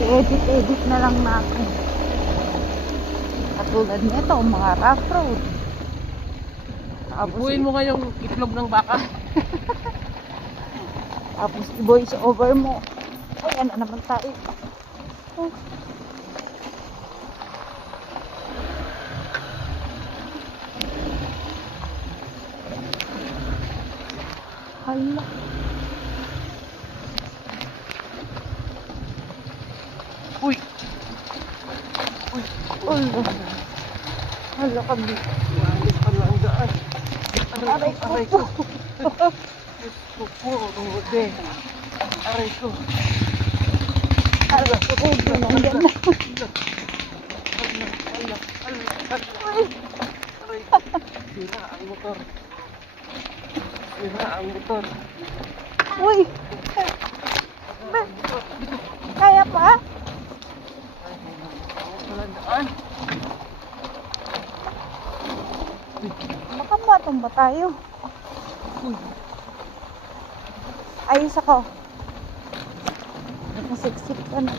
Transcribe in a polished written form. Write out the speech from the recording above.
I-edit na lang natin. Katulad nito, mga rough road. Ipuin mo nga yung itlog ng baka. Tapos i-voice over mo. Ayan na naman tayo. Oh. Hala. Uy! Uy. Hala. Hala kami. Maayos pala ang daan. Aray ko. Aray ko. Diyos ko po, tungode. Aray ko. Hala ko. Binanggan na. Aray. Sira ang motor. Sira ang motor. Uy. Kaya pa? Wala ang daan. Makamatong ba tayo? Uy. Ayos ako. Nasiksik ka na.